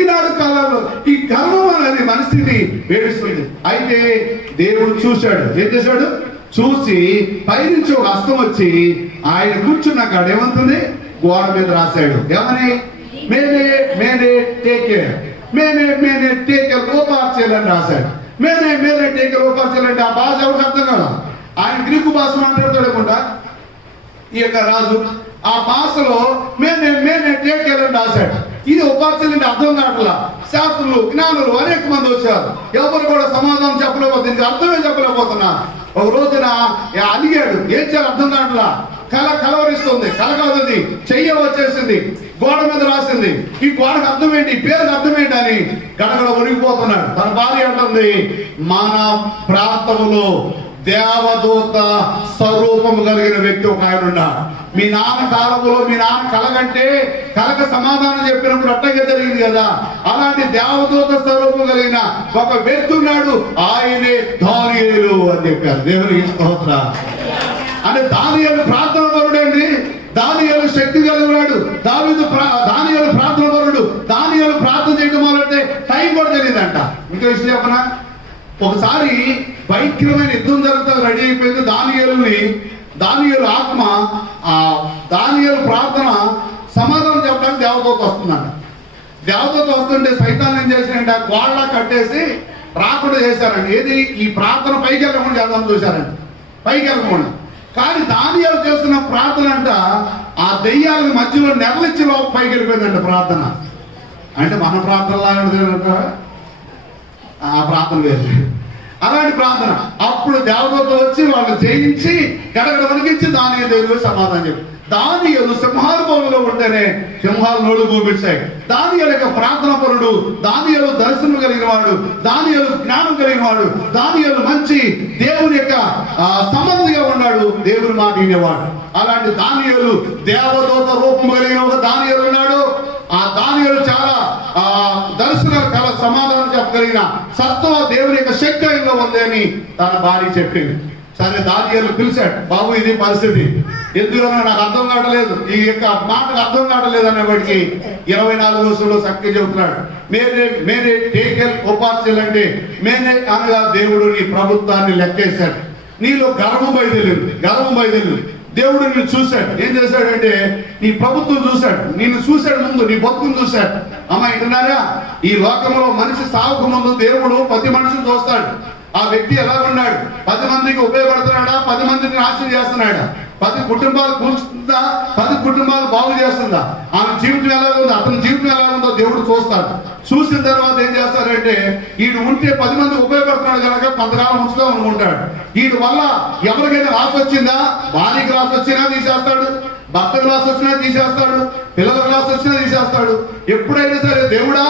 ఈనాడు కాలంలో ఈ గర్వం అనేది మనిషిని వేడిస్తుంది. అయితే దేవుడు చూశాడు, ఏం చేశాడు? చూసి పైనుంచి ఒక హస్తం వచ్చి ఆయన కూర్చున్నాక ఏమంటుంది? గోడ మీద రాశాడు. ఏమని? మేనే మేనే టేక్ కేర్, మేనే మేనే టేక్ కేర్ ఓపార్చేయాలని రాశాడు. మేనే మేనే టేక్ కేర్ ఓపార్చేయాలంటే ఆ భాష ఎవరికి అర్థం కాదు. ఆయన గ్రీకు భాష మాట్లాడతాడేకుండా ఈ యొక్క రాజు ఆ భాషలో మేనే మేనే టేక్ కేర్ అని రాశాడు. ఇది ఉపాధ్యాయులు అర్థం కావట్లా. శాస్త్రులు జ్ఞానులు అనేక మంది వచ్చారు, ఎవరు కూడా సమాధానం చెప్పలేకపోతే దీనికి అర్థమే చెప్పలేకపోతున్నా. ఒక రోజున అడిగాడు, ఏం చేయాలి అర్థం కావట్లా. కలవరిస్తుంది, కలగలుగుతుంది, చెయ్య వచ్చేసింది, గోడ మీద రాసింది. ఈ గోడకు అర్థమేంటి, పేరుకి అర్థమేంటి అని గడగడ ఒరిగిపోతున్నాడు. తన భార్య అంటుంది, మన ప్రాంతంలో దేవదూత స్వరూపము కలిగిన వ్యక్తి ఒక ఆయన ఉన్నాడు. మీ నాన్న కాలంలో మీ నాన్న కలగంటే కలక సమాధానం చెప్పినప్పుడు అట్టగే జరిగింది కదా. అలాంటి దేవదూత స్వరూపం కలిగిన ఒక వ్యక్తి ఉన్నాడు, ఆయనే దానియేలు అని చెప్పారు. దేవునికి స్తోత్రం. అంటే దానియేలు ప్రార్థన పరుడండి. దానియేలు శక్తి కలిగినాడు. దానియేలు ప్రార్థన పరుడు. దానియేలు ప్రార్థన చేయడం వల్లంటే టైం కూడా తెలియదంట. ఇంకో విషయం చెప్పనా, ఒకసారి భయంకరమైన యుద్ధం జరుగుతా రెడీ అయిపోయింది. దానియేలు ఆత్మ దానియేలు ప్రార్థన సమాధానం చెప్పడానికి దేవదూత వస్తుందంట. దేవదూత వస్తుంటే సైతాన్ ఏం చేశారంటే గోడలా కట్టేసి రాకుండా చేశారండి. ఏది? ఈ ప్రార్థన పైకి వెళ్ళకుండా చేద్దామని చూశారండి, పైకి వెళ్ళకుండా. కానీ దానియేలు చేస్తున్న ప్రార్థన అంట ఆ దెయ్యాలకు మధ్యలో నెరలిచ్చి లోపల పైకి వెళ్ళిపోయిందంట ప్రార్థన. అంటే మన ప్రార్థనలా ఆ ప్రార్థన లేదు, అలాంటి ప్రార్థన. అప్పుడు దేవదూత వచ్చి వాళ్ళు జయించి గడగడ వణికించి దానియేలు దేవుడు సమాధానం చెప్పి, దానియేలు సింహాల భవనంలో ఉంటేనే సింహాలు నోళ్ళు చూపించాయి. దానియేలు యొక్క ప్రార్థన పరుడు, దానియేలు దర్శనం కలిగిన వాడు, దానియేలు జ్ఞానం కలిగిన వాడు, దానియేలు మంచి దేవుని యొక్క సంబంధిగా ఉన్నాడు, దేవుని మాట వినేవాడు. అలాంటి దానియేలు దేవదూత రూపం కలిగిన ఒక దానియేలు ఉన్నాడు. ఆ దానియేలు చాలా దర్శనాలు చాలా సమాధానం చెప్పగలిగిన సత్వ దేవుని యొక్క శక్తి ఆయనలో ఉంది అని తన భార్య చెప్పింది. సరే దానియేలు పిలిచాడు, బాబు ఇది పరిస్థితి, ఎందుకన్నా నాకు అర్థం కావట్లేదు, ఈ యొక్క మాటకు అర్థం కావట్లేదు అనేవాడికి 24 రోజుల్లో చక్కగా చెబుతున్నాడు. మేనే టేకెల్ ఉపాధ్యాయులంటే మేనే అనగా దేవుడు నీ ప్రభుత్వాన్ని లెక్కేశాడు. నీలో గర్వం బయలుదేరింది. దేవుడు నిన్ను చూశాడు. ఏం చేశాడంటే నీ ప్రభుత్వం చూశాడు, నిన్ను చూశాడు, ముందు నీ బతుకును చూశాడు. అమ్మ ఇంటున్నారా, ఈ లోకంలో మనిషి సాగుకు ముందు దేవుడు ప్రతి మనిషిని చూస్తాడు. ఆ వ్యక్తి ఎలా ఉన్నాడు, 10 మందికి ఉపయోగపడుతున్నాడా, 10 మందిని నాశనం చేస్తున్నాడా, 10 కుటుంబాలు కూర్చుందా, 10 కుటుంబాలు బాగు చేస్తుందా, ఆమె జీవితం ఎలా ఉందో, అతని జీవితం ఎలా ఉందో దేవుడు చూస్తాడు. చూసిన తర్వాత ఏం చేస్తారంటే వీడు ఉంటే 10 మందికి ఉపయోగపడుతున్నాడు కనుక కొంతకాలం ఉంచుదాం అనుకుంటాడు. వీడి వల్ల ఎవరికైనా రాసి వచ్చిందా, భార్యకి రాసి వచ్చినా తీసేస్తాడు, భర్తకు రాసి వచ్చినా తీసేస్తాడు, పిల్లలకు రాసి వచ్చినా తీసేస్తాడు. ఎప్పుడైనా సరే దేవుడా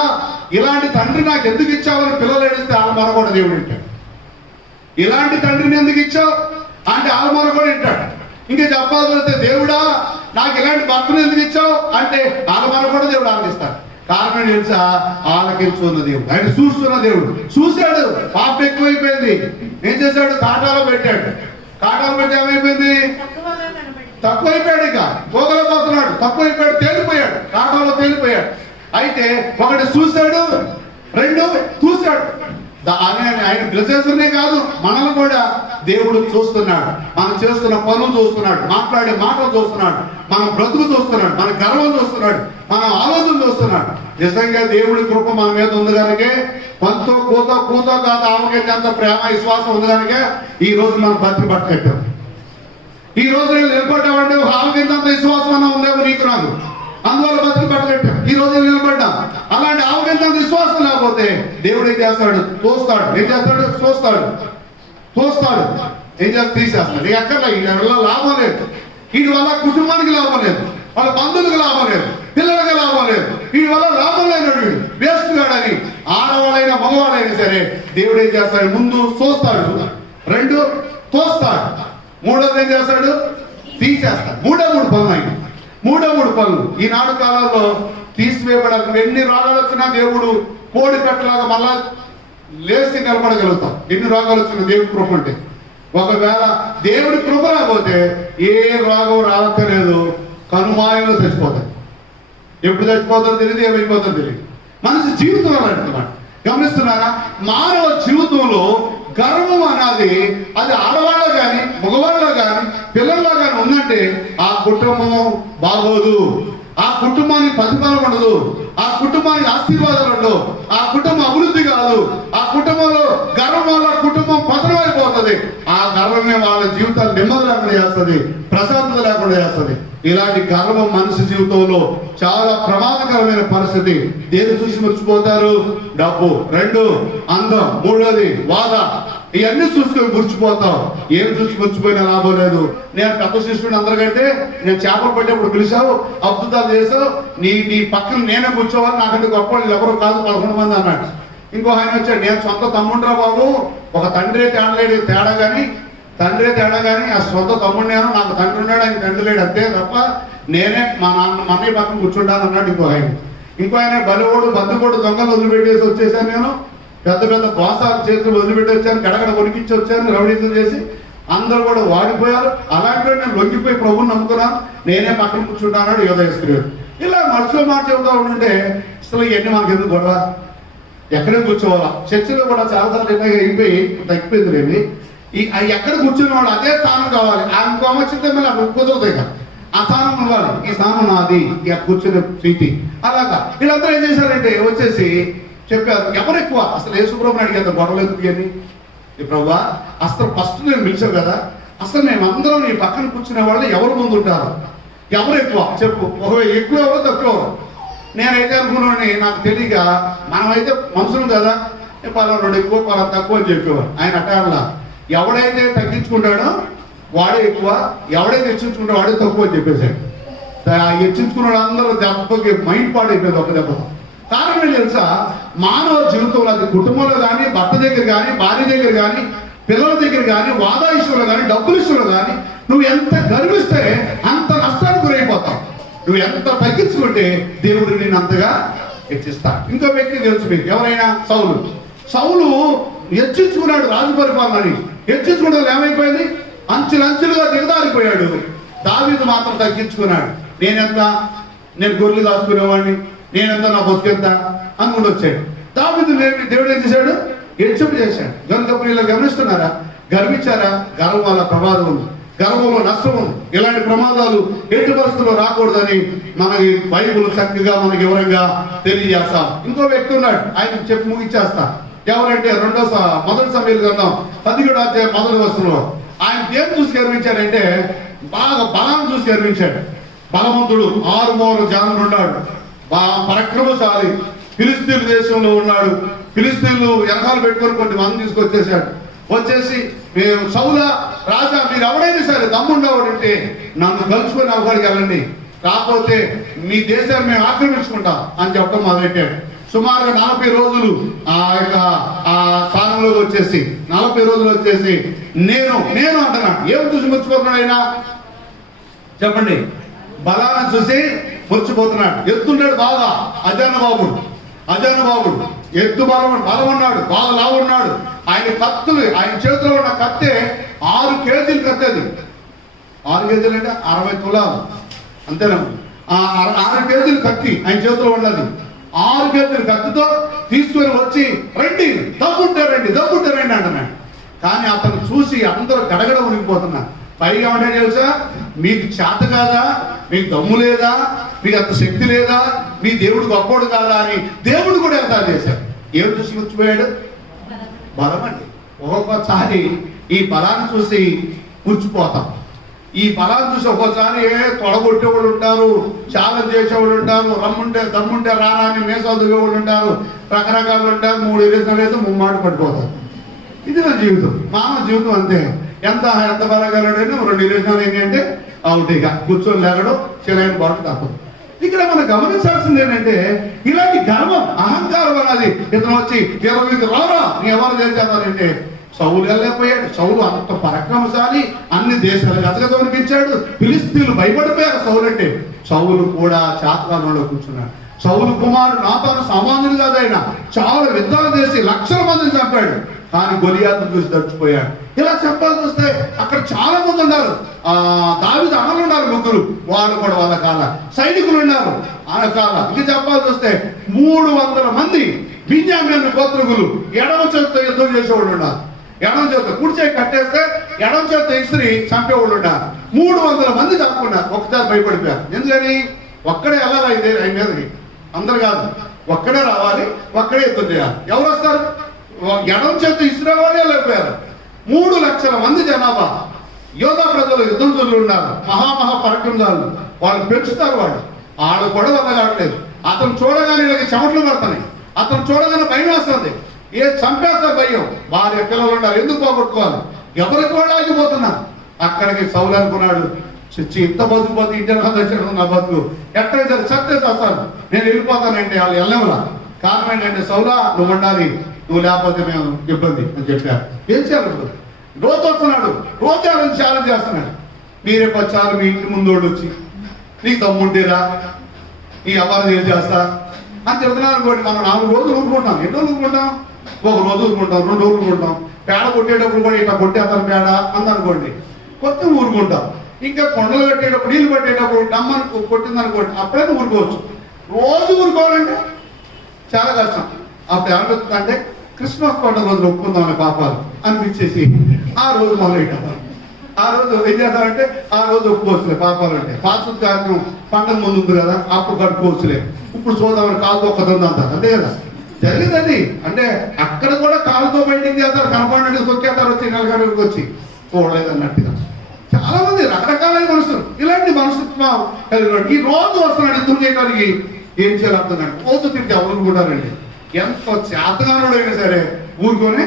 ఇలాంటి తండ్రి నాకు ఎందుకు ఇచ్చావని పిల్లలు ఏడిస్తే ఆలమర కూడా దేవుడు వింటాడు. ఇలాంటి తండ్రిని ఎందుకు ఇచ్చావు అంటే ఆలమర కూడా వింటాడు. ఇంకా చెప్పాలంటే దేవుడా నాకు ఇలాంటి భర్తను ఎందుకు ఇచ్చావు అంటే ఆలమర కూడా దేవుడు ఆలకిస్తాడు. కారణం తెలుసా, ఆలకించుకున్న దేవుడు, ఆయన చూస్తున్న దేవుడు. చూశాడు, పాపం ఎక్కువైపోయింది, ఏం చేశాడు, కాటాలో పెట్టాడు. కాటాలో పెట్టి ఏమైపోయింది, తక్కువైపోయాడు, ఇక పోగలపోతున్నాడు, తక్కువైపోయాడు, తేలిపోయాడు, కాటాలో తేలిపోయాడు. అయితే ఒకటి చూశాడు, 2 చూశాడు. ఆయన బ్లెస్సెస్నే కాదు, మనల్ని కూడా దేవుడు చూస్తున్నాడు. మనం చేస్తున్న పనులు చూస్తున్నాడు, మాట్లాడే మాటలు చూస్తున్నాడు, మన బ్రతుకు చూస్తున్నాడు, మన గర్వం చూస్తున్నాడు, మన ఆలోచన చూస్తున్నాడు. నిజంగా దేవుడి కృప మన మీద ఉంది కనుక కొంత కూతో కాదు ఆమెకైతే అంత ప్రేమ విశ్వాసం ఉంది కనుక ఈ రోజు మనం బతికి పట్టుకట్టాం. ఈ రోజు నేను నిలబడ్డామంటే ఆమెకైతే అంత విశ్వాసం అన్న ఉందేమో నీకు నాకు, అందువల్ల బతికి పట్టుకట్టాం. ఈ రోజు నిలబడ్డాం. అలాంటి ఆమెకంత విశ్వాసం లేకపోతే దేవుడు ఏం చేస్తాడు, చూస్తాడు. ఏం చేస్తాడు, చూస్తాడు. ఏం చేస్తాడు, తీసేస్తాడు. నీకు అక్కర్లే, వీళ్ళ లాభం లేదు, వీటి వల్ల కుటుంబానికి లాభం లేదు, వాళ్ళ బంధువులకు లాభం లేదు, పిల్లలకి లాభం లేదు, వీడి వల్ల లాభం లేనాడు, వీడు వేస్ట్ కాడని. ఆడవాళ్ళైనా మగవాళ్ళైనా సరే దేవుడు ఏం చేస్తాడు, ముందు చూస్తాడు, 2 తోస్తాడు, 3వది ఏం చేస్తాడు, తీసేస్తాడు. 3 పనులు ఆయన, 3 పనులు. ఈనాడు కాలంలో తీసివేయబడాలి. ఎన్ని రోగాలు వచ్చినా దేవుడు కోడి పెట్టలాగా మళ్ళా లేచి నిలబడగలుగుతాం. ఎన్ని రోగాలు వచ్చినా దేవుడి కృప ఉంటే. ఒకవేళ దేవుడి కృప రాకపోతే ఏ రోగం రావక్కర్లేదు, కనుమాయంలో చచ్చిపోతాయి. ఎప్పుడు చచ్చిపోతారో తెలియదు, ఏమైపోతారో తెలియదు. మనిషి జీవితం అలాంటిమాట. గమనిస్తున్నారా? మానవ జీవితంలో గర్వం అన్నది అది ఆడవాళ్ళలో కానీ మగవాళ్ళలో కానీ పిల్లల్లో కానీ ఉందంటే ఆ కుటుంబం బాగోదు, ఆ కుటుంబానికి ప్రతిఫలం ఉండదు, ఆ కుటుంబానికి ఆశీర్వాదాలు ఉండవు, ఆ కుటుంబం అభివృద్ధి కాదు, ఆ కుటుంబంలో గర్వం వల్ల కుటుంబం పతనం అయిపోతుంది. ఆ గర్వమే వాళ్ళ జీవితాలు నెమ్మది లేకుండా చేస్తుంది, ప్రశాంతత లేకుండా చేస్తుంది. ఇలాంటి గర్వం మనిషి జీవితంలో చాలా ప్రమాదకరమైన పరిస్థితి. దేని చూసి మురిచిపోతారు? డబ్బు. 2 అందం. 3 వాద. ఇవన్నీ చూసుకొని మురిచిపోతాం. ఏం చూసి మురిచిపోయినా లాభం లేదు. నేను పెద్ద శిష్యుని అందరికంటే నేను చేపలు పట్టేప్పుడు పిలిచావు, అద్భుతాలు చేసావు, నీ పక్కన నేనే కూర్చోవాలి, నాకంటే గొప్ప వాళ్ళు ఎవరు కాదు 11 మంది అన్నాడు. ఇంకో ఆయన వచ్చాడు, నేను సొంత తమ్ముండ్రా బాబు, ఒక తండ్రి తేడా కానీ ఆ సొంత తమ్ముడు నేను, నాకు తండ్రి ఉన్నాడు, ఆయన తండ్రి లేడు, అంతే తప్ప నేనే మా అన్నయ్య పక్కన కూర్చుంటాను అన్నాడు ఇంకో ఆయన బలివాడు బంధుకోడు దొంగలు వదిలిపెట్టేసి వచ్చేసాను. నేను పెద్ద పెద్ద కోసాలు చేతులు వదిలిపెట్టి వచ్చాను, గడగడ కొనికిచ్చి వచ్చాను, రౌడీజం చేసి అందరూ కూడా వాడిపోయారు. అలాంటి నేను లొంగిపోయి ప్రభుని నమ్ముకున్నాను, నేనే పక్కన కూర్చుంటాను యోధేశ్వరుడు. ఇలా మనసులో మాట చెబుతా ఉంటుంటే అసలు ఇవన్నీ మనకి ఎందుకు గొడవ, ఎక్కడే కూర్చోవాలా? చర్చలో కూడా చాలాసార్లు అయిపోయి తగ్గిపోయింది లేని ఎక్కడ కూర్చున్న వాడు అదే స్థానం కావాలి. ఆ ఇంకో వచ్చిందే మళ్ళీ అప్పుడు కుదరదు. ఇక ఆ స్థానం ఇవ్వాలి, ఈ స్థానం నాది, ఇక కూర్చునే సీటి. అలాగా వీళ్ళందరూ ఏం చేశారంటే వచ్చేసి చెప్పారు, ఎవరు ఎక్కువ అసలు యేసుప్రభుని అడిగేంత గొడవలు ఎందుకు అని. ప్రభువా అసలు ఫస్ట్ నేను పిలిచావు కదా, అసలు మేమందరం నీ పక్కన కూర్చునే వాళ్ళు ఎవరు ముందు ఉంటారు, ఎవరు ఎక్కువ చెప్పు, ఒకవేళ ఎక్కువ ఎవరో తక్కువ. నేనైతే అనుకున్నాను, నాకు తెలియక మనమైతే మనుషులు కదా, పలానాడు ఎక్కువ పలానా తక్కువ అని చెప్పేవాడు. ఆయన అట్లా ఎవడైతే తగ్గించుకుంటాడో వాడే ఎక్కువ, ఎవడైతే హెచ్చించుకుంటాడో వాడే తక్కువ అని చెప్పేశాడు. హెచ్చించుకున్నాడు అందరూ దెబ్బకి మైండ్ పాడైపోయింది ఒక దెబ్బతో. కారణం తెలుసా? మానవ జీవితంలో అది కుటుంబంలో కానీ, భర్త దగ్గర కానీ, భార్య దగ్గర కానీ, పిల్లల దగ్గర కానీ, వాదా ఇష్యూలో కానీ, డబ్బుల ఇష్యూలో కానీ నువ్వు ఎంత గర్విస్తే అంత నష్టానికి గురైపోతావు. నువ్వు ఎంత తగ్గించుకుంటే దేవుడు నేను అంతగా హెచ్చిస్తాడు. ఇంకో వ్యక్తి తెలుసు మీకు, ఎవరైనా సౌలు హెచ్చించుకున్నాడు రాజు పరిపాలనని. హెచ్చించుకోవడం ఏమైపోయింది? అంచులంచులుగా దిగదారిపోయాడు. దావీదు మాత్రం తగ్గించుకున్నాడు. నేను గొర్రెలు దాచుకునేవాడిని, నేనెంత నా బతుకెంత అనుకుంటూ వచ్చాడు. దావీదు దేవుడు ఏం చేశాడు? హెచ్చరిక చేశాడు. గనుక ప్రియులు గమనిస్తున్నారా? గర్వించారా? గర్వం వల్ల ప్రమాదం ఉంది, గర్వంలో నష్టం ఉంది. ఇలాంటి ప్రమాదాలు ఎట్టి పరిస్థితుల్లో రాకూడదని మనకి బైబిల్ చక్కగా మనకి వివరంగా తెలియజేస్తాం. ఇంకో వ్యక్తి ఉన్నాడు, ఆయన చెప్పి ముగించేస్తా. ఎవరంటే మొదటి సమయాలు గ్రంథం 17వ అధ్యాయం 1వ వచనంలో ఆయన దేని చూసి గర్వించాడంటే బాగా బలాన్ని చూసి గర్వించాడు. బలవంతుడు, 6 మూల జానుడు ఉన్నాడు, పరాక్రమశాలి, ఫిలిస్తీన్ దేశంలో ఉన్నాడు. ఫిలిస్తీన్లు వెనకాల పెట్టుకొని కొన్ని మంది తీసుకొచ్చేసాడు. వచ్చేసి మేము సౌలా రాజా, మీరు ఎవడైనా సరే దమ్ముండేవాడంటే నన్ను కలుసుకొని అవ్వడికి వెళ్ళండి, కాకపోతే మీ దేశాన్ని మేము ఆక్రమించుకుంటాం అని చెప్పడం మొదలెట్టాడు. సుమారుగా 40 రోజులు ఆ స్థానంలో వచ్చేసి 40 రోజులు వచ్చేసి నేను అంటున్నాడు. ఏం చూసి మురిచిపోతున్నాడు ఆయన చెప్పండి? బలాన్ని చూసి మురిచిపోతున్నాడు. ఎత్తుంటాడు బాగా, అజానబాబుడు ఎత్తు బలం ఉన్నాడు, బాగా లావు ఉన్నాడు. ఆయన కత్తులు, ఆయన చేతిలో ఉన్న కత్తే 6 కేజీలు కత్తి. అది 6 కేజీలు అంటే 60 తులాలు అంతేనా? 6 కేజీలు కత్తి ఆయన చేతిలో ఉన్నది. 6 కేజీల కత్తితో తీసుకొని వచ్చి రండి, దమ్ముంటారండి అంటున్నాడు. కానీ అతను చూసి అందరూ గడగడ ఉనికిపోతున్నారు. పైగా ఉంటే తెలుసా, మీకు చేత కాదా, మీకు దమ్ము లేదా, మీకు అంత శక్తి లేదా, మీ దేవుడు గొప్పోడు కాదా అని దేవుడు కూడా ఎంత చేశాడు. ఏమి చూసి ముచ్చిపోయాడు? బలం అండి. ఒక్కొక్కసారి ఈ బలాన్ని చూసి ముచ్చిపోతాం. ఈ బలాన్ని చూసి ఒక్కోసారి తొడగొట్టేవాళ్ళు ఉంటారు, ఛాలెంజ్ చేసేవాళ్ళు ఉంటారు, దమ్ముంటే రానా అని మేసాలు దిగేవాళ్ళు ఉంటారు, రకరకాలు ఉంటారు. 3 ఇరేసాలు అయితే ముమ్మాట పడిపోతారు. ఇది నా జీవితం, మానవ జీవితం అంతే. ఎంత బలగలడైనా 2 ఇరేసాలు ఏంటంటే అవుట్. ఇక కూర్చొని లేగడం చిలైన బాటు తప్పదు. ఇక్కడ మనం గమనించాల్సింది ఏంటంటే ఇలాంటి గర్వం, అహంకారం అన్నది ఇతను వచ్చి 20 రారా నీ ఎవరు చేస్తానంటే సౌలు వెళ్ళలేకపోయాడు. సౌలు అంత పరాక్రమశాలి, అన్ని దేశాలు గతగతవనిపించాడు. ఫిలిస్తీన్లు భయపడిపోయారు సౌలు అంటే. సౌలు కూడా చాతకాలంలో కూర్చున్నాడు. సౌలు కుమారుడు నాతాను సామాన్యుడు కాదు, ఆయన చాలా యుద్ధాలు చేసి లక్షల మందిని చంపాడు. కానీ గొలియాతును చూసి తడిచిపోయాడు. ఇలా చెప్పాల్సి వస్తే అక్కడ చాలా మంది ఉన్నారు. దావీదు అన్నలు ఉన్నారు 3, వాళ్ళు కూడా వాళ్ళ కాల సైనికులు ఉన్నారు. కాల ఇది చెప్పాల్సి వస్తే 300 మంది బెన్యామీను గోత్రికులు ఎడమ చేతితో యుద్ధం చేసేవాళ్ళు ఉన్నారు. ఎడమ చేతితో కుడి చేయి కట్టేస్తే ఎడమ చేతితో ఇసిరి చంపేవాళ్ళు ఉన్నారు. 300 మంది చంపుకున్నారు. ఒకసారి భయపడిపోయారు. ఎందుకని? ఒక్కడే వెళ్ళాలి ఆయన మీదకి, అందరు కాదు, ఒక్కడే రావాలి, ఒక్కడే యుద్ధం చేయాలి. ఎవరు వస్తారు? ఎడమ చేతితో ఇసిరే వాళ్ళే వెళ్ళిపోయారు. 3 లక్షల మంది జనాభా యోధా ప్రజలు యుద్ధం చదువులు ఉన్నారు. మహా పరాక్రమశాలులు. వాళ్ళు పెంచుతారు. వాళ్ళు కూడా వెళ్ళగలట్లేదు. అతను చూడగానే వీళ్ళకి చెమటలు పడుతున్నాయి. అతను చూడగానే భయం వేస్తుంది. ఏ చంపేస్తా భయం. భార్య పిల్లలు ఉన్నారు. ఎందుకు పోగొట్టుకోవాలి? ఎవరికి కూడా ఆగిపోతున్నారు. అక్కడికి సౌలు అనుకున్నాడు, ఇంత బతుకుపోతే ఇంటిని తెచ్చాడు నా బతుకు, ఎక్కడైతే చచ్చేస్తాను, నేను వెళ్ళిపోతానంటే వాళ్ళు వెళ్ళేవలా. కారణం ఏంటంటే, సౌలా నువ్వు ఉండాలి, నువ్వు లేకపోతే మేము ఇబ్బంది అని చెప్పారు. ఏం చేయాలి? రోజు వస్తున్నాడు, రోజు ఛాలెంజ్ చేస్తున్నాడు. మీరే వచ్చారు, మీ ఇంటి ముందు వచ్చి నీకు దమ్ముంటేరా నీ అవ్వాలి ఏం చేస్తా అని చెప్తున్నారు అనుకోండి. మనం 4 రోజులు ఊరుకుంటాం. ఎన్నో ఊరుకుంటాం? 1 రోజు ఊరుకుంటాం, 2 రోజులు ఊరుకుంటాం. పేడ కొట్టేటప్పుడు కూడా ఇట్లా కొట్టేస్తాను పేడ అందనుకోండి, కొత్త ఊరుకుంటాం. ఇంకా కొండలు కట్టేటప్పుడు, నీళ్ళు పట్టేటప్పుడు డమ్మను కొట్టిందనుకోండి, అప్పుడైనా ఊరుకోవచ్చు. రోజు ఊరుకోవాలంటే చాలా కష్టం. అప్పుడు ఏమవుతుందంటే, క్రిస్మస్ పండుగ రోజులు ఒప్పుకుందాం అనే పాపాలు అనిపించేసి ఆ రోజు మొదలెట్టాం. ఆ రోజు ఏం చేద్దామంటే, ఆ రోజు ఒప్పుకోవచ్చులే పాపాలు అంటే. పాత్ర కార్యక్రమం పండుగ ముందు ఉంది కదా, అప్పుడు కట్టుకోవచ్చులే. ఇప్పుడు చూద్దామని కాలుతో ఒక్కదుంది అంటారు, అంతే కదా జరిగిందండి. అంటే అక్కడ కూడా కాలుతో బయటికి చేస్తారు, కనపడినట్టు తొక్కేస్తారు, వచ్చి నెలగడికి వచ్చి చూడలేదు అన్నట్టుగా. చాలా మంది రకరకాలైన మనుషులు, ఇలాంటి మనస్తత్వం కలిగిన ఈ రోజు వస్తున్నాడు యుద్ధం చేయడానికి. ఏం చేయాలి అర్థం రోజు తిరిగి ఎవరు కూడారండి. ఎంత చేతగానుడు అయినా సరే ఊరుకోడు.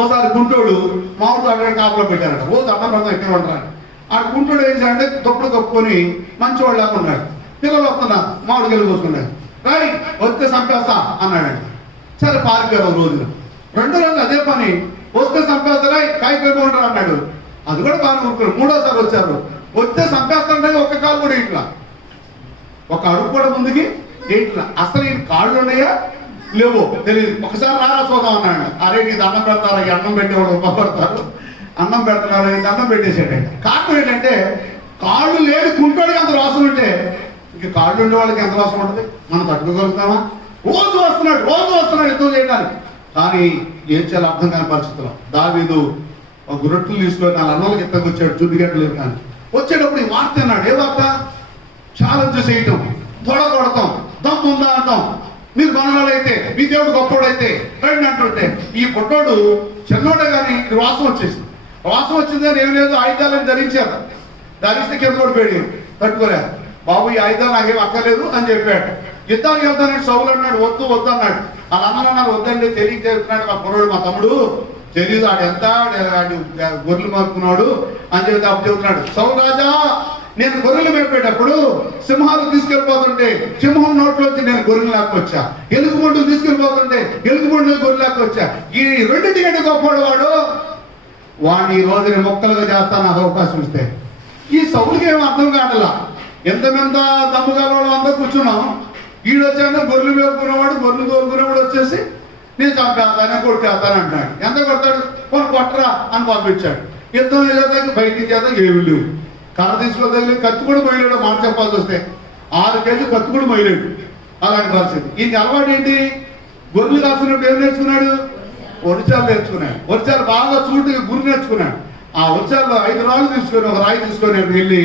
ఒకసారి గుంటోడు మామిడి అక్కడ కాపలో పెట్టారట. రోజు అన్నం ఎక్కడ ఉంటారు. ఆ గుంటోడు ఏం చేయాలంటే దుప్పలు కప్పుకొని మంచివాళ్ళు లేకున్నాడు. పిల్లలు వస్తున్నారు, మామిడి గెలు కోసుకున్నారు. రాయి వస్తే చంపేస్తా అన్నాడండి. సరే పారిపోయారు రోజున. 2 రోజులు అదే పని, వస్తే చంపేస్తారా కాయకపోయి అన్నాడు. అది కూడా బాగా ఊరుకున్నారు. 3వసారి వచ్చారు, వస్తే చంపేస్తాంటే ఒక్క కాలు కూడా ఇట్లా, ఒక అడుగు కూడా ముందుకి ఇట్లా. అసలు ఈ కాళ్ళు ఉన్నాయా లేవో తెలియదు. ఒకసారి రారా చూద్దాం అన్నాడు. అరే నీకు అన్నం పెడతారా? ఈ అన్నం పెట్టేవాడు ఉపపడతారు, అన్నం పెడతారు, అన్నం పెట్టేసాడండి. కారణం ఏంటంటే, కాళ్ళు లేని కుంటోడికి అంత వాసన ఉంటే ఇంక కాళ్ళు ఉండే వాళ్ళకి ఎంత వాసన ఉంటుంది? మనం తట్టుకోగలుగుతామా? రోజు వస్తున్నాడు యుద్ధం చేయడానికి. కానీ ఏం చేయాలి అర్థం కాని పరిస్థితుల్లో దావీదు ఒక రొట్టెలు తీసుకొని 4 అన్నోళ్ళకి ఎత్తకు వచ్చాడు. చుట్టుగట్టలేదు. కానీ వచ్చేటప్పుడు ఈ వార్త అన్నాడు. ఏ వార్త? ఛాలెంజ్ చేయటం, తొడగొడతాం, దమ్ము ఉందా అంటాం. మీరు మనవాళ్ళైతే, మీ దేవుడు గొప్పవాడైతే రండి అంటుంటే, ఈ పుట్టోడు చిన్నోడే కానీ వాసం వచ్చేసింది. వాసం వచ్చిందని ఏం లేదు, ఆయుధాలను ధరించారు. ధరిస్తే కింద పడిపోయాడు, తట్టుకోలేదు. బాబు ఈ ఆయుధాలు నాకేం అక్కర్లేదు అని చెప్పాడు. యుద్ధానికి వెళ్తానంటే సౌలు అన్నాడు, వద్దు అన్నాడు. వాళ్ళ అన్నారు వద్దండి, తెలియజేస్తున్నాడు మా కుర్రాడు, మా తమ్ముడు తెలియదు, ఆడు ఎంత గొర్రెలు మారుకున్నాడు అని చెప్పి అప్పుడు చెబుతున్నాడు. సౌలు రాజా, నేను గొర్రెలు మేపేటప్పుడు సింహాలు తీసుకెళ్ళిపోతుంటే సింహం నోట్లోంచి నేను గొర్రెలు లాక్కొచ్చా, ఎలుగుబండు తీసుకెళ్ళిపోతుంటే ఎలుగుబండు గొర్రెలు లాక్కొచ్చా. ఈ 2 గొప్పవాడు వాడిని ఈ రోజుని మొక్కలుగా చేస్తా నాకు అవకాశం ఇస్తే. ఈ సౌలుకి ఏం అర్థం కావట్లా. ఎంతమెంత దమ్ముగా అందరూ కూర్చున్నాం. ఈడొచ్చాక గొర్రెలు మేపుకునేవాడు, గొర్రెలు తోలుకునేవాడు వచ్చేసి నేను చంపేస్తాను, కొట్టేస్తాను అంటాడు. ఎంత కొడతాడు? కొన్ని కొట్టరా అని పంపించాడు. యుద్ధం చేద్దానికి బయటికి చేద్దాం ఏమి లేవు. కర్ర తీసుకోదగిలి, కత్తి కూడా మొయ్యలేడు. మాట చెప్పాల్సి వస్తే 6 కేజీలు కత్తి కూడా మొయ్యలేడు. అలాంటి పరిస్థితి. ఈయన అలవాటు ఏంటి? గొర్రెలు కాస్తున్నప్పుడు ఏం నేర్చుకున్నాడు? వరిచాలు నేర్చుకున్నాడు. వరిచాలు బాగా చూటుగా గురి నేర్చుకున్నాడు. ఆ వరిచాల్లో 5 రాళ్ళు తీసుకొని, ఒక రాయి తీసుకొని వెళ్ళి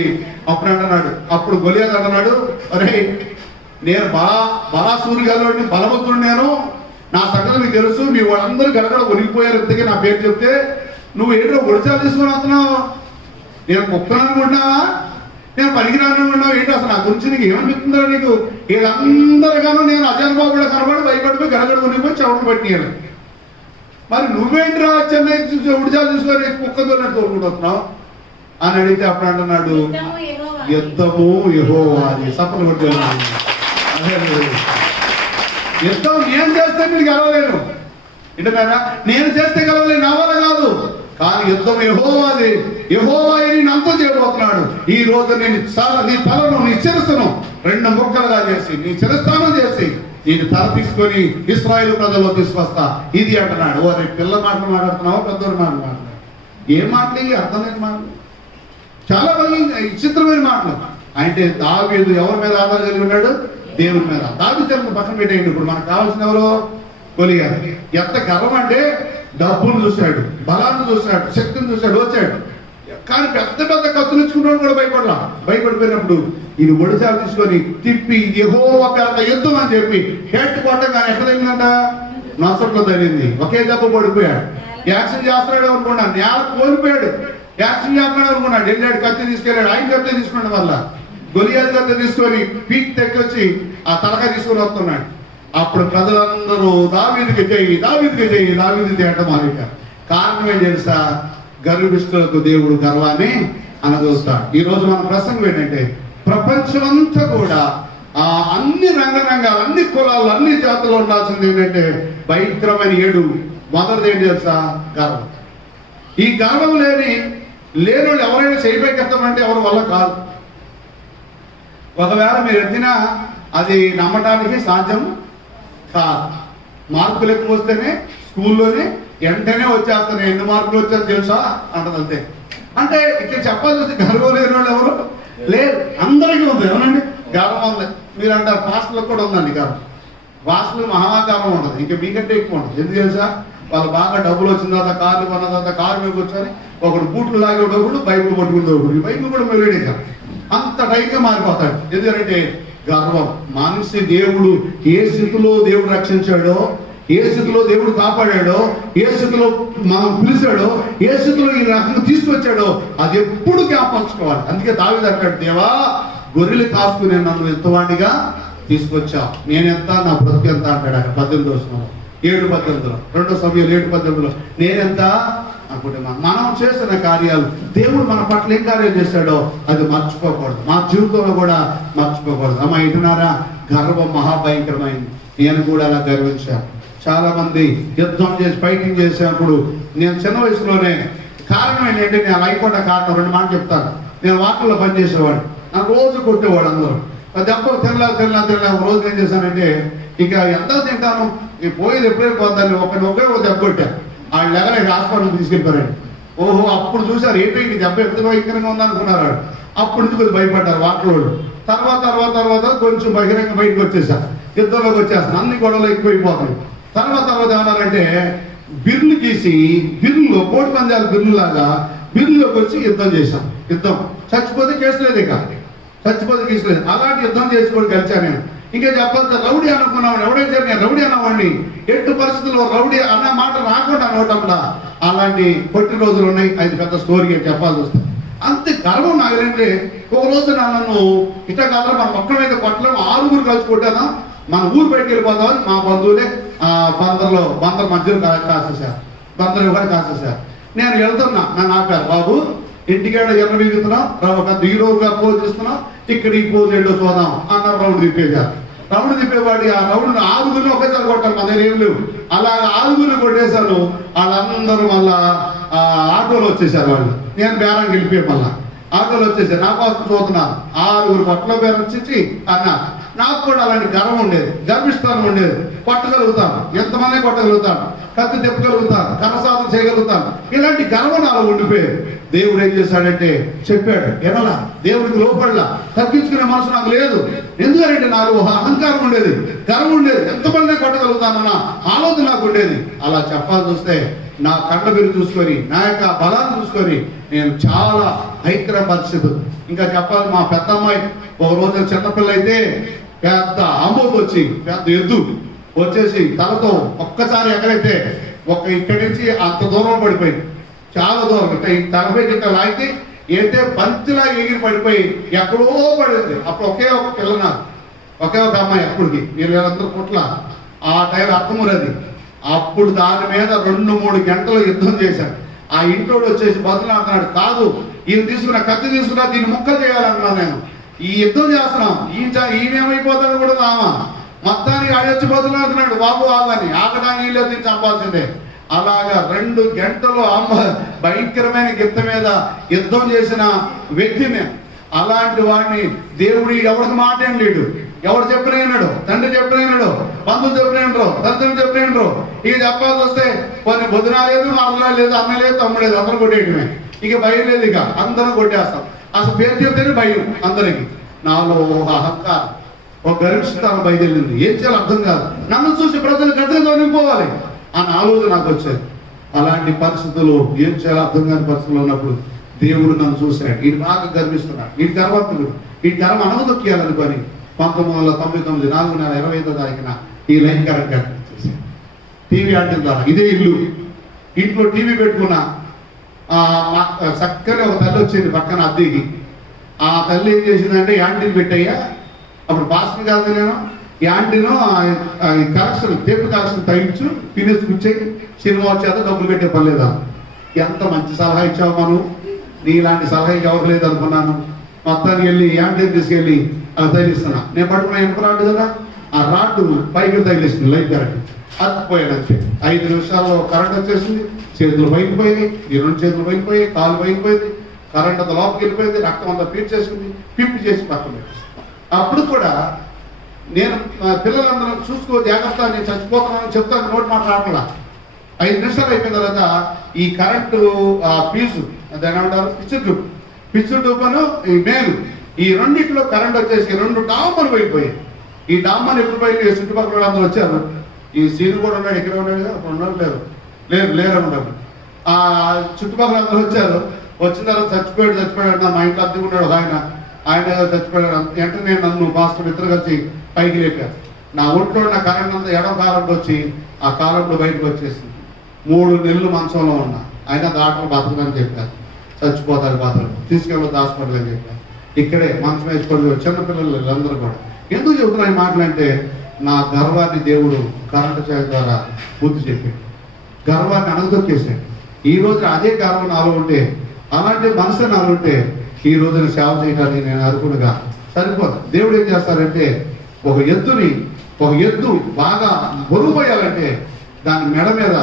అప్పుడు అంటున్నాడు. అప్పుడు గొలియాదు అంటున్నాడు, అరే నేను బలాసూరిగాలోని బలవంతుడు, నేను నా సంగతి మీకు తెలుసు, మీ వాళ్ళందరూ గడగడ ఒరిగిపోయారు. ఇంతకీ నా పేరు చెప్తే నువ్వు ఏంటో వరిచాలు తీసుకొని వస్తున్నావు? నేను కుక్కను అనుకుంటున్నావా? నేను పనికిరాను అనుకుంటున్నావు ఏంటి? అసలు నా గురించి నీకు ఏమనిపిస్తుందో? నీకు వీళ్ళందరిగానూ నేను అజానుబాబులో కనబడి భయపడిపోయి గడగడ ఉనిపోయి చెవులు పట్టియాను. మరి నువ్వేంటిరా చెన్నై ఉడిచాలు తీసుకొని కుక్క దొరినట్టు తోలుకుంటున్నావు అని అడిగితే అప్పుడు అంటున్నాడు, యుద్ధము యెహోవాది. సపలు కొట్టేది. యుద్ధం నేను చేస్తే మీరు గెలవలేను. ఏంటన్నారా? నేను చేస్తే గెలవలేను, నా వల్ల కాదు. కానీ యుద్ధం యెహోవాది. యెహోవా నిన్ను అంతం చేయబోతున్నాడు. ఈ రోజు నేను నీ తలను, నీ శిరస్సును 2 ముక్కలుగా చేసి, నీ శిరస్థానం చేసి నేను తల తీసుకొని ఇశ్రాయేలు ప్రజల్లో తీసుకొస్తా. ఇది అంటున్నాడు. ఓ పిల్ల మాటలు మాట్లాడుతున్నావా, పెద్దోడు మాటలు మాట్లాడు? ఏం మాటలు? అర్థమైన మాటలు, చాలా విచిత్రమైన మాటలు. అంటే దావీదు ఎవరి మీద ఆధారం కలిగి ఉన్నాడు? దేవుని మీద. దావీదు పక్కన పెట్టేయండి. ఇప్పుడు మనకు కావాల్సిన ఎవరు? గొలియాతు. ఎంత గర్వం అంటే డబ్బును చూశాడు, బలాన్ని చూశాడు, శక్తిని చూశాడు, వచ్చాడు. కానీ పెద్ద పెద్ద కత్తులు ఇచ్చుకున్నాడు కూడా భయపడిపోయినప్పుడు ఈయన ఒడిశాలు తీసుకొని తిప్పి యెహోవా పేరట యుద్ధం అని చెప్పి హెడ్ కొట్టగానే ఎక్కడ తగిలిందంట? నొసట్లో తగిలింది. ఒకే దెబ్బ పడిపోయాడు. యాక్షన్ చేస్తున్నాడు అనుకున్నాడు, నేల కోల్పోయాడు. యాక్షన్ చేస్తున్నాడు అనుకున్నాడు, వెళ్ళాడు, కత్తి తీసుకెళ్ళాడు. ఆయన కత్తి తీసుకున్నాడు. వల్ల గొలియాతు కత్తి తీసుకొని పీక్ తెచ్చి ఆ తలకాయ తీసుకొని వస్తున్నాడు. అప్పుడు ప్రజలందరూ దావీదుకి జై, దావీదుకి జై, దావీదు జై అంట మానేశారు. కారణం ఏం తెలుసా? గర్విష్ఠులకు దేవుడు గర్వాన్ని అనదోస్తాడు. ఈ రోజు మన ప్రసంగం ఏంటంటే ప్రపంచమంతా కూడా అన్ని రంగాలు, అన్ని కులాలు, అన్ని జాతులు ఉండాల్సింది ఏంటంటే భయంకరమైన 7. మొదటిది ఏంటి తెలుసా? గర్వం. ఈ గర్వం లేని వాళ్ళు ఎవరైనా చేయబెట్టమంటే ఎవరి వల్ల కాదు. ఒకవేళ మీరు ఎత్తినా అది నమ్మటానికి సాధ్యం కాదు. మార్కులు ఎక్కువ వస్తేనే స్కూల్లోనే వెంటనే వచ్చేస్తాను, ఎన్ని మార్కులు వచ్చారు తెలుసా అంటది. అంతే. అంటే ఇక్కడ చెప్పాల్సి వచ్చి గర్వం లేని వాళ్ళు ఎవరు లేదు, అందరికీ ఉంది. ఏమనండి? గర్వం ఉంది. మీరు అంటారు పాస్టర్లకు కూడా ఉందండి గర్వం. పాస్టర్లు మహాగర్వం ఉండదు, ఇంకా మీకంటే ఎక్కువ ఉండదు. ఎందుకు తెలుసా? వాళ్ళు బాగా డబ్బులు వచ్చిన తర్వాత, కార్లు కొన్న తర్వాత కారు మీద కూర్చొని ఒకడు బూట్లు లాగేటప్పుడు బైబుల్ పట్టుకుంటూ బైబుల్ కూడా మెరుగేగా అంత టైంగా మారిపోతాడు. ఎందుకంటే గర్వం. మనిషి దేవుడు ఏ స్థితిలో దేవుడు రక్షించాడో, ఏ స్థితిలో దేవుడు కాపాడాడో, ఏ స్థితిలో మనం పిలిచాడో, ఏ స్థితిలో ఈ రకంగా తీసుకొచ్చాడో అది ఎప్పుడు జ్ఞాపకం. అందుకే దావీదు అంటాడు, దేవా గొర్రెలు కాసుకునే నన్ను ఎంతవాడిగా తీసుకొచ్చా, నేనెంత, నా బ్రతుకు ఎంత అంటాడు. 18వ వచనంలో 7:18, 2 సమయాలు 7:18 నేనెంత అనుకుంటే మనం చేసిన కార్యాలు దేవుడు మన పట్ల ఏం కార్యాలు చేశాడో అది మర్చిపోకూడదు. మా జీవితంలో కూడా మర్చిపోకూడదు. అమ్మ ఇంటున్నారా? గర్వం మహాభయంకరమైంది. నేను కూడా అలా గర్వించాను. చాలా మంది యుద్ధం చేసి ఫైటింగ్ చేసినప్పుడు నేను చిన్న వయసులోనే, కారణం ఏంటంటే నేను అలా అయిపోయిన కారణం 2 మాటలు చెప్తాను. నేను వాటిల్లో పనిచేసేవాడు, నాకు రోజు కొట్టేవాడు అందరూ. దెబ్బలు తినలా ఒక రోజు ఏం చేశానంటే, ఇక ఎంత తింటాను, ఈ పోయేది ఎప్పుడైనా పోతాను, ఒకే దెబ్బ కొట్టాను. వాళ్ళు ఎగరే హాస్పిటల్ తీసుకెళ్ళిపోయాడు. ఓహో, అప్పుడు చూసారు ఏంటి ఈ దెబ్బ ఎంత భయంకరంగా ఉందనుకున్నారు. అప్పుడు నుంచి కొద్దిగా భయపడ్డారు వాటిలోళ్ళు. తర్వాత కొంచెం బహిరంగ బయటకు వచ్చేసారు, యుద్ధంలోకి వచ్చేస్తాను. అన్ని గొడవలు ఎక్కువైపోతాయి. తర్వాత ఏమన్నారంటే బిర్లు గీసి, బిర్రులో కోడి పందాలు బిర్లు లాగా బిర్రులోకి వచ్చి యుద్ధం చేశాం. యుద్ధం చచ్చిపోతే కేసు లేదు, ఇక చచ్చిపోతే కేసు లేదు. అలాంటి యుద్ధం చేసుకోవడం కలిసాను నేను. ఇంకా చెప్పాలంటే రౌడీ అనుకున్నాను. ఎవడైతే నేను రౌడీ అన్నవాడిని, ఎట్టు పరిస్థితుల్లో రౌడీ అన్న మాట రాకుండా నోటంలా అలాంటి కొట్టి రోజులు ఉన్నాయి. అది పెద్ద స్టోరీ చెప్పాల్సి వస్తుంది. అంతే గర్వం నాగంటే ఒక రోజు నన్ను ఇట్లా కాదు, మన మొక్కల మీద కొట్టలేము, 6 కలిసి కొట్టాను, మన ఊరు బయటకు వెళ్ళిపోతామని మా బంధువులే బందర్ మధ్యలో కాసేసారు. బందర్ కూడా కాసేసారు. నేను వెళ్తున్నా, నన్ను ఆపారు, బాబు ఇంటికాడ ఎర్ర వీగుతున్నాం, ఒక హీరోగా పోజ్ ఇస్తున్నాం, ఇక్కడ ఈ పోజ్ ఏంటో చూద్దాం అన్నారు. రౌండ్ తిప్పేశారు. రౌండ్ తిప్పేవాడి ఆ రౌండ్ 6 ఒకేసారి కొట్టాలి, మన దగ్గర ఏం లేవు. అలా 6 కొట్టేశాను. వాళ్ళందరూ మళ్ళా ఆటోలో వచ్చేసారు. వాళ్ళు నేను బేరానికి వెళ్ళిపోయాను. మళ్ళా ఆటోలో వచ్చేసారు, నా కోసం చూస్తున్నాను. 6 కొట్ల బేరం వచ్చి అన్నారు. నాకు కూడా అలాంటి గర్వం ఉండేది, గర్విస్తాను ఉండేది. కొట్టగలుగుతాను, ఎంతమంది కొట్టగలుగుతాను, కత్తి తిప్పగలుగుతాను, కనసాధన చేయగలుగుతాను. ఇలాంటి గర్వం నాలో ఉండిపోయేది. దేవుడు ఏం చేశాడంటే చెప్పాడు, ఎనలా దేవుడికి లోపడలా, తగ్గించుకునే మనసు నాకు లేదు. ఎందుకంటే నాకు అహంకారం ఉండేది, గర్వం ఉండేది, ఎంతమంది కొట్టగలుగుతానన్న ఆలోచన నాకు ఉండేది. అలా చెప్పాల్సి వస్తే నా కండ బిరు చూసుకొని, నా యొక్క బలాన్ని చూసుకొని నేను చాలా భయంకర పరిస్థితులు. ఇంకా చెప్పాలి, మా పెద్ద అమ్మాయి ఒక రోజు చిన్నపిల్ల అయితే పెద్ద అమ్మోకి వచ్చి పెద్ద ఎద్దు వచ్చేసి తలతో ఒక్కసారి ఎక్కడైతే ఇక్కడి నుంచి అంత దూరం పడిపోయింది, చాలా దూరం. తలపై ఇట్లా లాగితే అయితే బంతిలా ఎగిరి పడిపోయి ఎక్కడో పడింది. అప్పుడు ఒకే ఒక పిల్ల, నాకు ఒకే ఒక అమ్మాయి. అప్పటికి వీళ్ళందరూ పుట్ల ఆ టైం అర్థమున్నది. అప్పుడు దాని మీద 2-3 గంటలు యుద్ధం చేశాను. ఆ ఇంటోడు వచ్చేసి బదులాడుతున్నాడు, కాదు ఈయన తీసుకున్న కత్తి తీసుకున్నా దీన్ని ముక్కలు చేయాలన్నా నేను ఈ యుద్ధం చేస్తున్నాం, ఈయనేమైపోతాడు కూడా రామా మొత్తానికి ఆడొచ్చి బదులాడుతున్నాడు, బాబు ఆగని ఆగడానికి వీళ్ళు చంపాల్సిందే. అలాగా 2 గంటలు అమ్మ భయంకరమైన గిత్త మీద యుద్ధం చేసిన వ్యక్తిని. అలాంటి వాడిని దేవుడు ఎవరికి మాట ఏం లేడు, ఎవరు చెప్పినాడు, తండ్రి చెప్పినాడు, బంధువులు చెప్పినాడు, తండ్రి చెప్పినాడు. ఇక చెప్పాల్సి వస్తే కొన్ని బుధనా లేదు, మరలా లేదు, అన్న లేదు, తమ్ముడు లేదు, అందరూ కొట్టేయటమే. ఇక భయం లేదు, ఇక అందరం కొట్టేస్తాం. అసలు పేరు చెప్తేనే భయం అందరికి. నాలో ఒక అహంకారం, ఒక గర్విష్ఠతనం బయలుదేరింది. ఏం చేయాలో అర్థం కాదు. నన్ను చూసి ప్రజలు గద్దెతో నింపుకోవాలి అన్న ఆలోచన నాకు వచ్చేది. అలాంటి పరిస్థితులు ఏం చేయాలో అర్థం కాని పరిస్థితులు ఉన్నప్పుడు దేవుడు నన్ను చూశాడు. ఈయన బాగా గర్విస్తున్నాడు, ఈయన గర్వత్తుడు, ఈ గర్వం అనవదొక్కియాలనుకొని 1999 4/25 తారీఖున ఈ లైన్ కరెంట్ చేశాను. టీవీ ఆంటీల ద్వారా ఇదే ఇల్లు, ఇంట్లో టీవీ పెట్టుకున్న చక్కగా ఒక తల్లి వచ్చింది పక్కన అద్దెకి. ఆ తల్లి ఏం చేసిందంటే యాంటీని పెట్టయ్యా, అప్పుడు పాస్టర్ కాదు నేను, ఈ యాంటీను కలెక్షన్ టేపు కలెక్షన్ తగ్గించు తినేసి కూర్చొని సినిమా వచ్చేత డబ్బులు పెట్టే పర్లేదా. ఎంత మంచి సలహా ఇచ్చావు మనం, నీలాంటి సలహా ఎవరు లేదు అనుకున్నాను. మొత్తానికి వెళ్ళి యాంటీని తీసుకెళ్ళి అలా తగిలిస్తున్నా. నేను పట్టుకున్న వెనక రాడ్డు కదా, ఆ రాడ్డు పైకి తగిలిస్తుంది లైట్ కరెంట్. అతుకుపోయాను అంతే. 5 నిమిషాల్లో కరెంట్ వచ్చేసింది. చేతులు పైకి పోయి, ఈ 2 చేతులు పైకి పోయి, కాలు పైకి పోయింది, కరెంట్ అంత లోపలికి వెళ్ళిపోయింది, రక్తం అంతా పీల్చేసింది, పిప్పి చేసి పక్కన పెట్టేసింది. అప్పుడు కూడా నేను పిల్లలందరూ చూసుకో జాగ్రత్త, నేను చచ్చిపోతున్నానని చెప్తాను, నోటి మాట రావట్లా. 5 నిమిషాలు అయిపోయిన తర్వాత ఈ కరెంటు ఫీజు దాని ఏమంటారు, పిచ్చు ట్యూబను ఈ మేలు, ఈ రెండింటిలో కరెంట్ వచ్చేసి 2 డామ్మలు పోయిపోయాయి. ఈ డామ్మలు ఎప్పుడు పోయి చుట్టుపక్కల అందరూ వచ్చారు. ఈ సీను కూడా ఉన్నాడు, ఇక్కడ ఉన్నాడు కదా, అప్పుడు ఉన్నాడు లేరు అన్నాడు. ఆ చుట్టుపక్కల అందరూ వచ్చారు. వచ్చిన తర్వాత చచ్చిపోయాడు. మా ఇంట్లో అద్దె ఉన్నాడు ఆయన చచ్చిపోయాడు. వెంటనే నన్ను పాస్టర్ ఇద్దరు కలిసి పైకి లేపారు. నా ఒంట్లో నా కరెంట్ అంతా ఎడవ కాలంలో వచ్చి ఆ కాలంలో బయటకు వచ్చేసింది. 3 నెలలు మంచంలో ఉన్నా. అయినా డాక్టర్ బతకదని చెప్పారు, చచ్చిపోతారు బాధలు, తీసుకెళ్ళి హాస్పిటల్ అని చెప్పారు. ఇక్కడే మంచం వేసుకోవడం చిన్నపిల్లలు వీళ్ళందరూ కూడా. ఎందుకు చెబుతున్నా ఈ మాటలంటే, నా గర్వాన్ని దేవుడు కరెంటు చేయ ద్వారా బుద్ధి చెప్పాడు, గర్వాన్ని అణగదొక్కేసాడు. ఈ రోజున అదే గర్వం నాలో ఉంటే, అలాంటి మనసు నాలో ఉంటే ఈ రోజున సేవ చేయడానికి నేను అనుకున్నగా సరిపోదు. దేవుడు ఏం చేస్తారంటే, ఒక ఎద్దు బాగా బరువు పోయాలంటే దాని మెడ మీద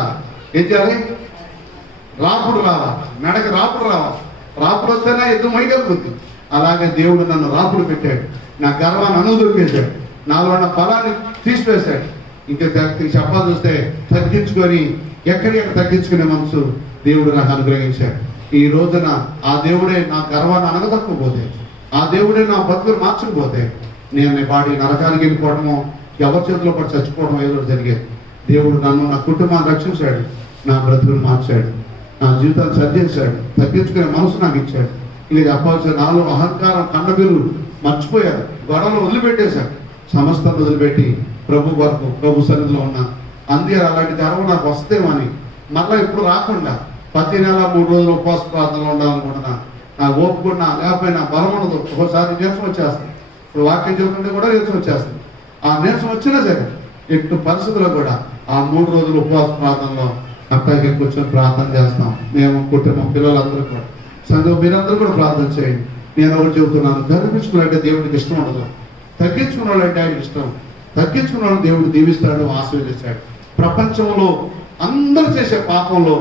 ఏం చేయాలి, రాపుడు రావాలి, మెడకి రాపుడు రావాలి. రాపుడు వస్తేనే ఎద్దు మైగలుగుతుంది. అలాగే దేవుడు నన్ను రాపుడు పెట్టాడు, నా గర్వాన్ని అనుదొక్కేశాడు, నాలో ఉన్న బలాన్ని తీసివేశాడు. ఇంకా చెప్పాలి చూస్తే తగ్గించుకొని ఎక్కడికెక్కడ తగ్గించుకునే మనసు దేవుడు నాకు అనుగ్రహించాడు. ఈ రోజున ఆ దేవుడే నా గర్వాన్ని అనగదక్కకపోతే, ఆ దేవుడే నా బతుకులు మార్చకపోతే నేను పాడి నరకానికి వెళ్ళిపోవడమో, ఎవరి చేతిలో పడి చచ్చిపోవడం ఏదో జరిగేది. దేవుడు నన్ను, నా కుటుంబాన్ని రక్షించాడు, నా బ్రతుకులు మార్చాడు, నా జీవితాన్ని సరిచేశాడు, తగ్గించుకునే మనసు నాకు ఇచ్చాడు. ఇది చెప్పాల్సిన నాలో అహంకారం కన్నబిల్లు మర్చిపోయారు, గొడవలు వదిలిపెట్టేశాడు. సమస్తం వదిలిపెట్టి ప్రభు వరకు ప్రభు సన్నిధిలో ఉన్నా. అందుకే అలాంటి గర్వం నాకు వస్తేమని మళ్ళీ ఇప్పుడు రాకుండా ప్రతి నెల 3 రోజులు ఉపవాస ప్రార్థనలో ఉండాలనుకుంటున్నా. నాకు ఓపుకున్నా లేకపోయినా బలం ఉండదు. ఒకసారి నీరసం వచ్చేస్తుంది. ఇప్పుడు వాక్యం చెబుతుంటే కూడా నీరసం వచ్చేస్తుంది. ఆ నీరసం వచ్చినా సరే ఎటు పరిస్థితుల్లో కూడా ఆ 3 రోజులు ఉపవాస ప్రార్థనలో అక్కడికి కూర్చొని ప్రార్థన చేస్తాం. మేము కుటుంబం పిల్లలందరూ కూడా, సంఘం మీరందరూ కూడా ప్రార్థన చేయండి. నేను ఒకటి చెబుతున్నాను, గర్వించుకున్నట్టే దేవుడికి ఇష్టం ఉండదు. తగ్గించుకున్న వాళ్ళంటే ఆయనకి ఇష్టం. తగ్గించుకున్న వాళ్ళు దేవుడు దీవిస్తాడు, ఆశీర్వదిస్తాడు. ప్రపంచంలో అందరూ చేసే పాపంలో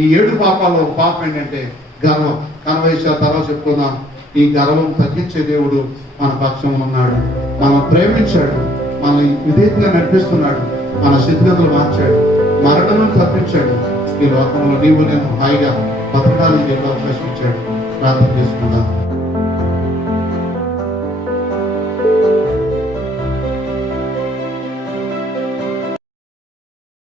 ఈ 7 పాపాలు పాపం ఏంటంటే గర్వం. కనవైశ్య తర్వాత చెప్పుకుందాం. ఈ గర్వం తగ్గించే దేవుడు మన పక్షంలో ఉన్నాడు, మనం ప్రేమించాడు, మనల్ని విధేయంగా నడిపిస్తున్నాడు, మన స్థితిగతులు మార్చాడు, మరణం తప్పించాడు. ఈ లోకంలో నీవు నేను హాయిగా బతకాలని దేవుడు అవకాశం ఇచ్చాడు. ప్రార్థన చేసుకుందాం.